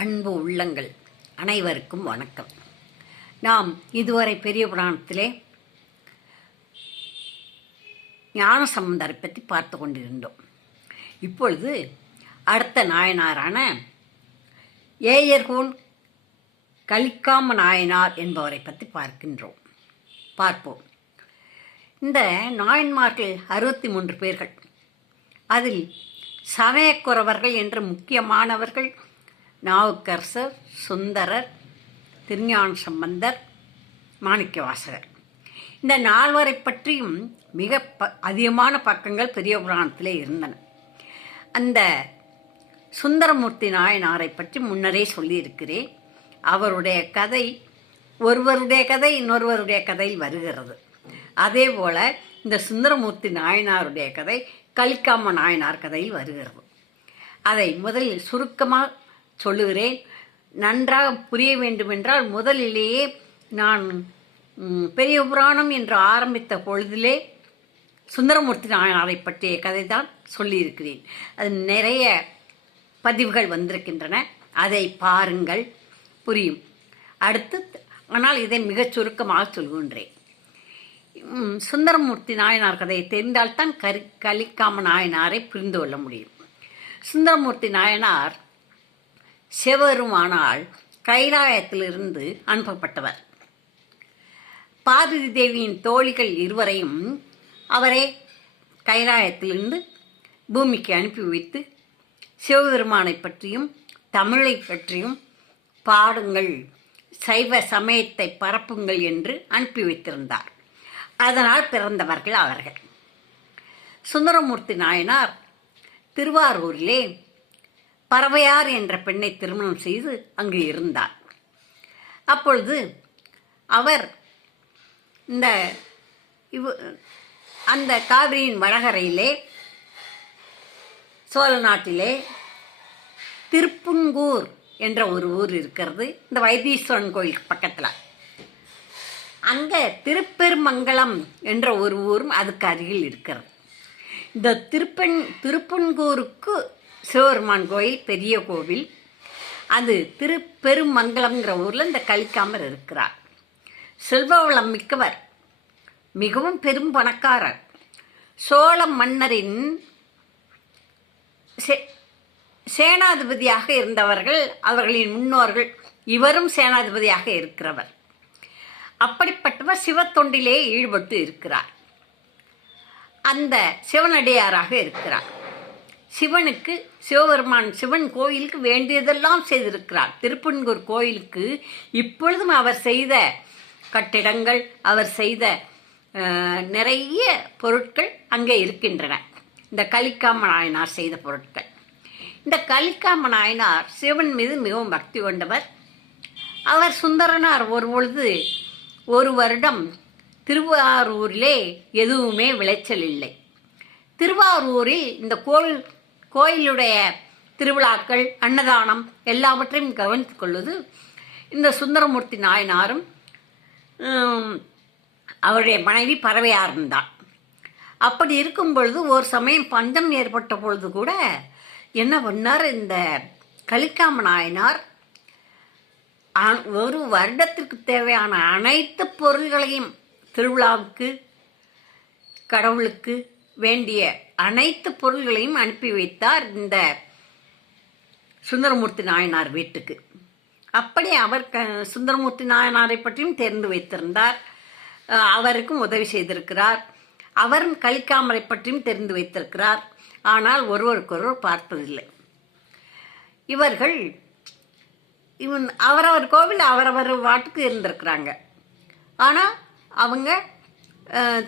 அன்பு உள்ளங்கள் அனைவருக்கும் வணக்கம். நாம் இதுவரை பெரிய புராணத்திலே ஞான சம்பந்தரை பற்றி பார்த்து கொண்டிருந்தோம். இப்பொழுது அடுத்த நாயனாரான ஏயர்கோன் கலிக்காம நாயனார் என்பவரை பற்றி பார்க்கின்றோம். பார்ப்போம். இந்த நாயன்மார்கள் அறுபத்தி மூன்று பேர்கள். அதில் சமயக்குறவர்கள் என்ற முக்கியமானவர்கள் நாவுக்கரசர் சுந்தரர் திருஞான சம்பந்தர் மாணிக்கவாசகர். இந்த நால்வரை பற்றியும் மிக ப அதிகமான பக்கங்கள் பெரிய புராணத்தில் இருந்தன. அந்த சுந்தரமூர்த்தி நாயனாரை பற்றி முன்னரே சொல்லியிருக்கிறேன். அவருடைய கதை ஒருவருடைய கதை இன்னொருவருடைய கதையில் வருகிறது. அதே போல இந்த சுந்தரமூர்த்தி நாயனாருடைய கதை கலிக்காம நாயனார் கதையில் வருகிறது. அதை முதலில் சுருக்கமாக சொல்லுகிறேன். நன்றாக புரிய வேண்டுமென்றால் முதலிலேயே நான் பெரிய புராணம் என்று ஆரம்பித்த பொழுதிலே சுந்தரமூர்த்தி நாயனாரை பற்றிய கதை தான் சொல்லியிருக்கிறேன். அது நிறைய பதிவுகள் வந்திருக்கின்றன. அதை பாருங்கள். புரியும். அடுத்து ஆனால் இதை மிகச் சுருக்கமாக சொல்கின்றேன். சுந்தரமூர்த்தி நாயனார் கதையை தெரிந்தால்தான் கரி கலிக்காம நாயனாரை புரிந்து கொள்ள முடியும். சுந்தரமூர்த்தி நாயனார் சிவருமானால் கைலாயத்திலிருந்து அனுப்பப்பட்டவர். பார்வதி தேவியின் தோழிகள் இருவரையும் அவரே கைலாயத்திலிருந்து பூமிக்கு அனுப்பி வைத்து சிவபெருமானை பற்றியும் தமிழை பற்றியும் பாடுங்கள் சைவ சமயத்தை பரப்புங்கள் என்று அனுப்பி வைத்திருந்தார். அதனால் பிறந்தவர்கள் அவர்கள். சுந்தரமூர்த்தி நாயனார் திருவாரூரிலே பறவையார் என்ற பெண்ணை திருமணம் செய்து அங்கு இருந்தார். அப்பொழுது அவர் இந்த இவ அந்த காவிரியின் வடகரையிலே சோழ நாட்டிலே திருப்புங்கூர் என்ற ஒரு ஊர் இருக்கிறது. இந்த வைத்தீஸ்வரன் கோயில் பக்கத்தில். அங்கே திருப்பெருமங்கலம் என்ற ஒரு ஊரும் அதுக்கு அருகில் இருக்கிறது. இந்த திருப்பன் திருப்பன்கூருக்கு சிவபெருமான் கோயில் பெரிய கோவில். அது திருப்பெருமங்கலம்ங்கிற ஊரில் இந்த கலிக்காமர் இருக்கிறார். செல்வவளம் மிக்கவர். மிகவும் பெரும் பணக்காரர். சோழ மன்னரின் சே- சேனாதிபதியாக இருந்தவர்கள் அவர்களின் முன்னோர்கள் இவரும் சேனாதிபதியாக இருக்கிறவர். அப்படிப்பட்டவர் சிவத்தொண்டிலே ஈடுபட்டு இருக்கிறார். அந்த சிவனடியாராக இருக்கிறார். சிவனுக்கு சிவபெருமான் சிவன் கோயிலுக்கு வேண்டியதெல்லாம் செய்திருக்கிறார். திருப்பன்கூர் கோயிலுக்கு இப்பொழுதும் அவர் செய்த கட்டிடங்கள் அவர் செய்த நிறைய பொருட்கள் அங்கே இருக்கின்றன. இந்த கலிக்காம நாயனார் செய்த பொருட்கள். இந்த கலிக்காம நாயனார் சிவன் மீது மிகவும் பக்தி கொண்டவர். அவர் சுந்தரனார் ஒரு பொழுது ஒரு வருடம் திருவாரூரிலே எதுவுமே விளைச்சல் இல்லை. திருவாரூரில் இந்த கோவில் கோயிலுடைய திருவிழாக்கள் அன்னதானம் எல்லாவற்றையும் கவனித்துக் கொள்வது இந்த சுந்தரமூர்த்தி நாயனாரும் அவருடைய மனைவி பறவையார் இருந்தார் அப்படி இருக்கும் பொழுது ஒரு சமயம் பஞ்சம் ஏற்பட்ட பொழுது கூட என்ன பண்ணார் இந்த கலிக்காம நாயனார் ஒரு வருடத்திற்கு தேவையான அனைத்து பொருள்களையும் திருவிழாவுக்கு கடவுளுக்கு வேண்டிய அனைத்து பொருள்களையும் அனுப்பி வைத்தார் இந்த சுந்தரமூர்த்தி நாயனார் வீட்டுக்கு. அப்படி அவர் க சுந்தரமூர்த்தி நாயனாரை பற்றியும் தெரிந்து வைத்திருந்தார். அவருக்கும் உதவி செய்திருக்கிறார். அவரும் கலிக்காமரை பற்றியும் தெரிந்து வைத்திருக்கிறார். ஆனால் ஒருவருக்கொருவர் பார்ப்பதில்லை இவர்கள் இவன் அவரவர் கோவில் அவரவர் வாட்டுக்கு இருந்திருக்கிறாங்க. ஆனால் அவங்க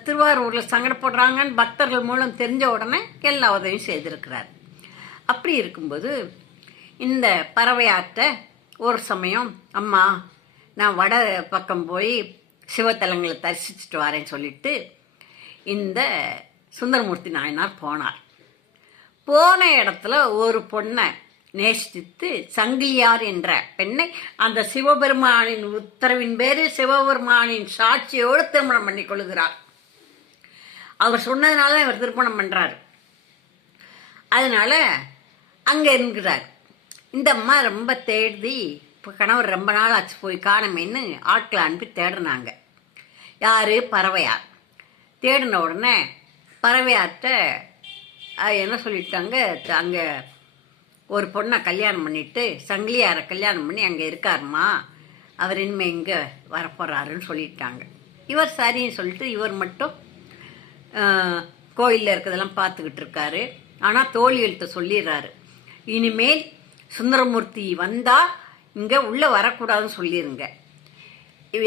திருவாரூரில் சங்கடப்படுறாங்கன்னு பக்தர்கள் மூலம் தெரிஞ்ச உடனே எல்லா உதவியும் செய்திருக்கிறார். அப்படி இருக்கும்போது இந்த பறவையாற்ற ஒரு சமயம் அம்மா நான் வட பக்கம் போய் சிவத்தலங்களை தரிசிச்சுட்டு வரேன்னு சொல்லிட்டு இந்த சுந்தரமூர்த்தி நாயனார் போனார். போன இடத்துல ஒரு பொண்ணை நேசித்து சங்கிலியார் என்ற பெண்ணை அந்த சிவபெருமானின் உத்தரவின் பேரு சிவபெருமானின் சாட்சியோடு திருமணம் பண்ணி கொள்கிறார் அவர் சொன்னதுனால தான் இவர் திருமணம் பண்ணுறார் அதனால அங்கே இருக்கிறார் இந்த அம்மா ரொம்ப தேடி இப்போ கணவர் ரொம்ப நாள் ஆச்சு போய் காணமேன்னு ஆட்களை அனுப்பி தேடினாங்க. யார்? பறவையார். தேடின உடனே பறவையார்கிட்ட என்ன சொல்லிட்டாங்க? அங்கே ஒரு பொண்ணை கல்யாணம் பண்ணிட்டு சங்கிலியாரை கல்யாணம் பண்ணி அங்கே இருக்காருமா? அவர் இனிமேல் இங்கே வரப்போகிறாருன்னு சொல்லிட்டாங்க. இவர் சரின்னு சொல்லிட்டு இவர் மட்டும் கோயிலில் இருக்கிறதெல்லாம் பார்த்துக்கிட்டு இருக்காரு. ஆனால் தோழிகள்கிட்ட சொல்லிடுறாரு. இனிமேல் சுந்தரமூர்த்தி வந்தால் இங்கே உள்ளே வரக்கூடாதுன்னு சொல்லிடுங்க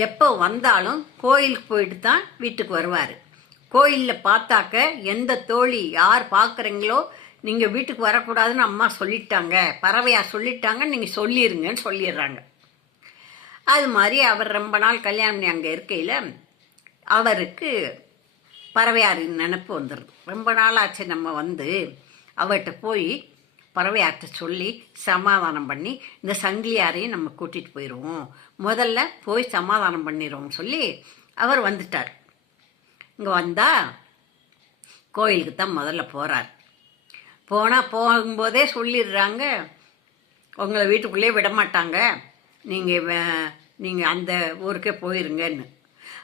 எப்போ வந்தாலும் கோயிலுக்கு போயிட்டு தான் வீட்டுக்கு வருவார். கோயிலில் பார்த்தாக்க எந்த தோழி யார் பார்க்குறீங்களோ நீங்கள் வீட்டுக்கு வரக்கூடாதுன்னு அம்மா சொல்லிட்டாங்க. பறவையார் சொல்லிட்டாங்க நீங்கள் சொல்லிடுங்கன்னு சொல்லிடுறாங்க. அது மாதிரி அவர் ரொம்ப நாள் கல்யாணம் பண்ணி அங்கே இருக்கையில் அவருக்கு பறவையாரின் நினப்பு வந்துடுது ரொம்ப நாளாச்சு நம்ம வந்து அவர்கிட்ட போய் பறவையார்கிட்ட சொல்லி சமாதானம் பண்ணி இந்த சங்கிலியாரையும் நம்ம கூட்டிகிட்டு போயிடுவோம் முதல்ல போய் சமாதானம் பண்ணிடுவோம்னு சொல்லி அவர் வந்துட்டார். இங்கே வந்தால் கோயிலுக்கு தான் முதல்ல போகிறார் போனால் போகும்போதே சொல்லிடுறாங்க. உங்களை வீட்டுக்குள்ளே விட மாட்டாங்க நீங்கள் நீங்கள் அந்த ஊருக்கே போயிருங்கன்னு.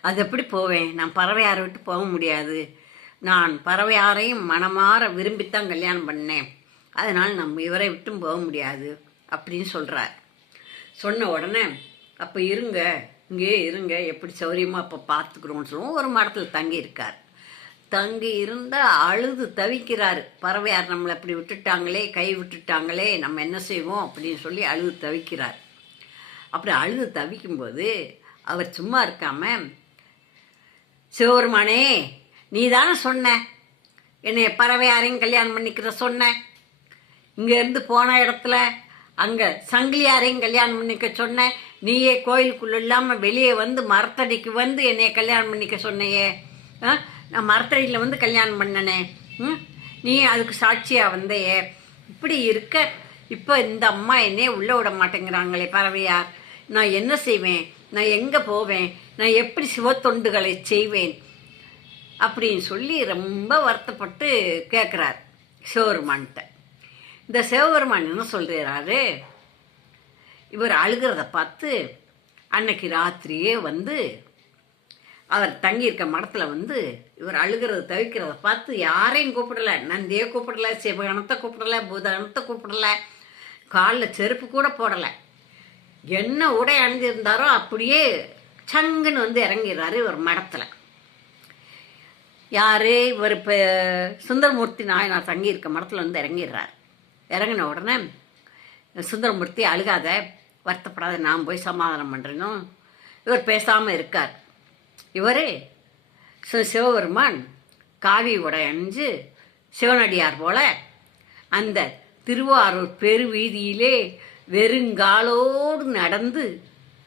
அது எப்படி போவேன்? நான் பறவையாரை விட்டு போக முடியாது. நான் பறவையாரையும் மனமாற விரும்பித்தான் கல்யாணம் பண்ணேன். அதனால் நம்ம இவரை விட்டும் போக முடியாது அப்படின்னு சொல்கிறார் சொன்ன உடனே அப்போ இருங்க இங்கேயே இருங்க. எப்படி சௌரியமாக அப்போ பார்த்துக்குறோம்னு சொல்லுவோம். ஒரு மரத்தில் தங்கி இருக்கார் தங்கி இருந்தால் அழுது தவிக்கிறாரு. பறவையார் நம்மளை இப்படி விட்டுட்டாங்களே கை விட்டுட்டாங்களே நம்ம என்ன செய்வோம் அப்படின்னு சொல்லி அழுது தவிக்கிறார். அப்படி அழுது தவிக்கும்போது அவர் சும்மா இருக்காம சிவபெருமானே நீ தானே சொன்ன. என்னை பறவையாரையும் கல்யாணம் பண்ணிக்கிற சொன்ன. இங்கேருந்து போன இடத்துல அங்கே சங்கிலியாரையும் கல்யாணம் பண்ணிக்க சொன்ன. நீயே கோயிலுக்குள்ள இல்லாமல் வெளியே வந்து மரத்தடிக்கு வந்து என்னைய கல்யாணம் பண்ணிக்க சொன்னையே. ஆ? நான் மரத்தடியில் வந்து கல்யாணம் பண்ணனே. ம்? நீ அதுக்கு சாட்சியாக வந்தையே. இப்படி இருக்க. இப்போ இந்த அம்மா என்னையே உள்ளே விட மாட்டேங்கிறாங்களே பறவையார். நான் என்ன செய்வேன்? நான் எங்கே போவேன்? நான் எப்படி சிவத்தொண்டுகளை செய்வேன்? அப்படின்னு சொல்லி ரொம்ப வருத்தப்பட்டு கேட்குறார் சிவபெருமான்கிட்ட. இந்த சிவபெருமான் என்ன சொல்கிறாரு இவர் அழுகிறத பார்த்து அன்னைக்கு ராத்திரியே வந்து அவர் தங்கியிருக்க மடத்தில் வந்து இவர் அழுகிறத தவிக்கிறத பார்த்து யாரையும் கூப்பிடல. நந்தியே கூப்பிடல சிவகணத்தை கூப்பிடல பூதகணத்தை கூப்பிடல காலில் செருப்பு கூட போடலை. என்ன உடை அணிஞ்சிருந்தாரோ அப்படியே சங்குன்னு வந்து இறங்கிடுறாரு இவர் மடத்தில். யார்? இவர் இப்போ சுந்தரமூர்த்தி நாயனார் தங்கியிருக்க மடத்தில் வந்து இறங்கிடுறார் இறங்கின உடனே சுந்தரமூர்த்தி அழுகாத வருத்தப்படாத நான் போய் சமாதானம் பண்ணுறேனும் இவர் பேசாமல் இருக்கார். இவர் சிவபெருமான் காவி உடை அணிஞ்சு சிவனடியார் போல அந்த திருவாரூர் பெருவீதியிலே வெறுங்காலோடு நடந்து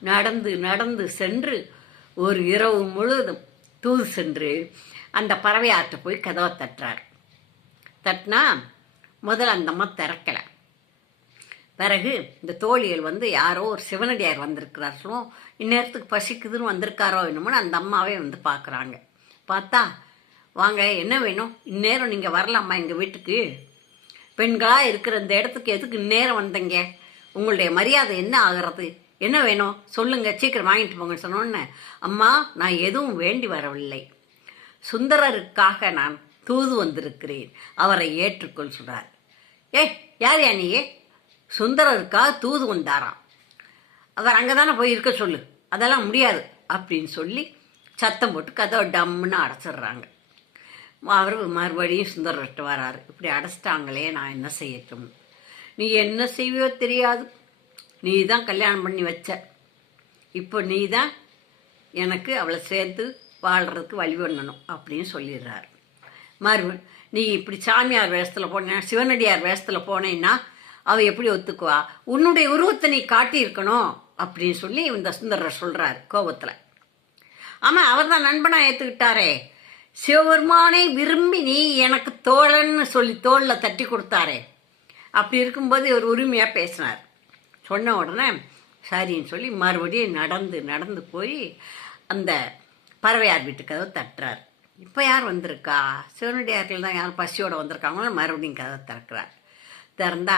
நடந்து நடந்து சென்று ஒரு இரவு முழுவதும் தூது சென்று அந்த பறவையாற்ற போய் கதவை தட்டுறார். தட்டினா முதல்ல அந்த அம்மா திறக்கலை. பிறகு இந்த தோழிகள் வந்து யாரோ ஒரு சிவனடியார் வந்திருக்கிறார் சொல்லுவோம் இந்நேரத்துக்கு பசிக்குதுன்னு வந்திருக்காரோ என்னமோன்னு அந்த அம்மாவே வந்து பார்க்குறாங்க. பார்த்தா வாங்க என்ன வேணும்? இந்நேரம் நீங்கள் வரலாமா எங்கள் வீட்டுக்கு? பெண்களாக இருக்கிற இந்த இடத்துக்கு எதுக்கு இந்நேரம் வந்தீங்க? உங்களுடைய மரியாதை என்ன ஆகிறது? என்ன வேணும்? சொல்லுங்கள் சீக்கிரம் வாங்கிட்டு போங்கன்னு சொன்னோன்னே அம்மா நான் எதுவும் வேண்டி வரவில்லை. சுந்தரருக்காக நான் தூது வந்திருக்கிறேன். அவரை ஏற்றுக்கொள் சொல்கிறார் ஏ யார் யா சுந்தரருக்காக தூது வந்தாராம் அவர் அங்கே தானே போய் இருக்க சொல்லு அதெல்லாம் முடியாது அப்படின்னு சொல்லி சத்தம் போட்டு கதவை டம்முன்னு அடைச்சிடுறாங்க. அவர் மறுபடியும் சுந்தரர்கிட்ட வராரு இப்படி அடைச்சிட்டாங்களே நான் என்ன செய்யட்டும்? நீ என்ன செய்வியோ தெரியாது. நீ தான் கல்யாணம் பண்ணி வச்ச. இப்போ நீ தான் எனக்கு அவளை சேர்த்து வாழ்கிறதுக்கு வழி பண்ணணும் அப்படின்னு சொல்லிடுறாரு. மறுபடி நீ இப்படி சாமியார் வேஷத்தில் போனேன் சிவனடியார் வேஷத்தில் போனேன்னா அவள் எப்படி ஒத்துக்குவா? உன்னுடைய உருவத்தை நீ காட்டியிருக்கணும் அப்படின்னு சொல்லி இந்த சுந்தரர் சொல்கிறாரு கோபத்தில். ஆமாம் அவர் தான் நண்பனாக ஏற்றுக்கிட்டாரே சிவபெருமானை விரும்பி நீ எனக்கு தோழன்னு சொல்லி தோளில் தட்டி கொடுத்தாரே. அப்படி இருக்கும்போது இவர் உரிமையாக பேசினார். சொன்ன உடனே சரின்னு சொல்லி மறுபடியும் நடந்து நடந்து போய் அந்த பறவையார் வீட்டு கதவை தட்டுறார். இப்போ யார் வந்திருக்கா? சிவனடியார்கள் தான் யார் பசியோடு வந்திருக்காங்களோ? மறுபடியும் கதவை திறக்கிறார். திறந்தா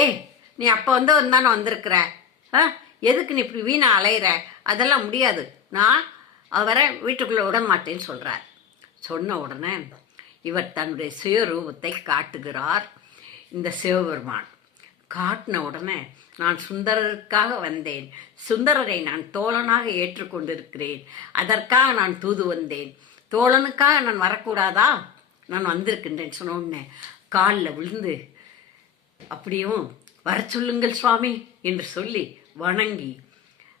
ஏய் நீ அப்போ வந்து தானே வந்திருக்கிற? ஆ எதுக்கு நீ இப்படி வீணாக அலையிற? அதெல்லாம் முடியாது. நான் அவரை வீட்டுக்குள்ளே விட மாட்டேன்னு சொல்கிறார் சொன்ன உடனே இவர் தன்னுடைய சுயரூபத்தை காட்டுகிறார். இந்த சிவபெருமான் காட்டின உடனே நான் சுந்தரருக்காக வந்தேன். சுந்தரரை நான் தோழனாக ஏற்றுக்கொண்டிருக்கிறேன். அதற்காக நான் தூது வந்தேன். தோழனுக்காக நான் வரக்கூடாதா? நான் வந்திருக்கின்றேன் சொன்ன உடனே காலில் விழுந்து அப்படியும் வர சொல்லுங்கள் சுவாமி என்று சொல்லி வணங்கி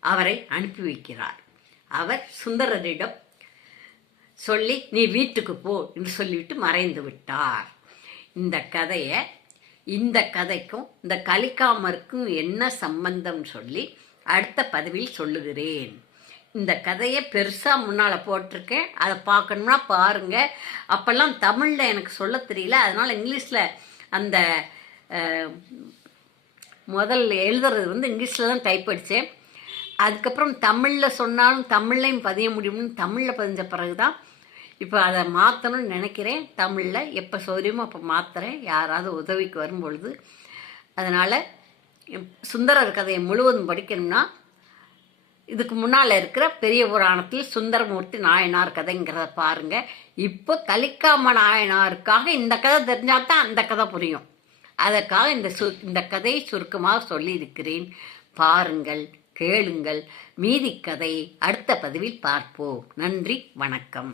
அவரை அனுப்பி வைக்கிறார். அவர் சுந்தரரிடம் சொல்லி நீ வீட்டுக்கு போ என்று சொல்லிவிட்டு மறைந்து விட்டார். இந்த கதையை இந்த கதைக்கும் இந்த கலிக்காமருக்கும் என்ன சம்பந்தம் சொல்லி அடுத்த பதிவில் சொல்லுகிறேன். இந்த கதையை பெருசாக முன்னால் போட்டிருக்கேன். அதை பார்க்கணும்னா பாருங்கள் அப்போல்லாம் தமிழில் எனக்கு சொல்ல தெரியல. அதனால் இங்கிலீஷில் அந்த முதல்ல எழுதுறது வந்து இங்கிலீஷில் தான் டைப் அடித்தேன் அதுக்கப்புறம் தமிழில் சொன்னாலும் தமிழ்லையும் பதிய முடியும்னு தமிழில் பதிஞ்ச பிறகு தான் இப்போ அதை மாற்றணும்னு நினைக்கிறேன். தமிழில் எப்போ சௌரியமோ அப்போ மாற்றுறேன் யாராவது உதவிக்கு வரும்பொழுது. அதனால் சுந்தரர் கதையை முழுவதும் படிக்கணும்னா இதுக்கு முன்னால் இருக்கிற பெரிய புராணத்தில் சுந்தரமூர்த்தி நாயனார் கதைங்கிறத பாருங்க. இப்போ கலிக்காம நாயனாருக்காக இந்த கதை தெரிஞ்சால் தான் அந்த கதை புரியும். அதற்காக இந்த சு இந்த கதையை சுருக்கமாக சொல்லியிருக்கிறேன். பாருங்கள் கேளுங்கள். மீதி கதை அடுத்த பதிவில் பார்ப்போம். நன்றி வணக்கம்.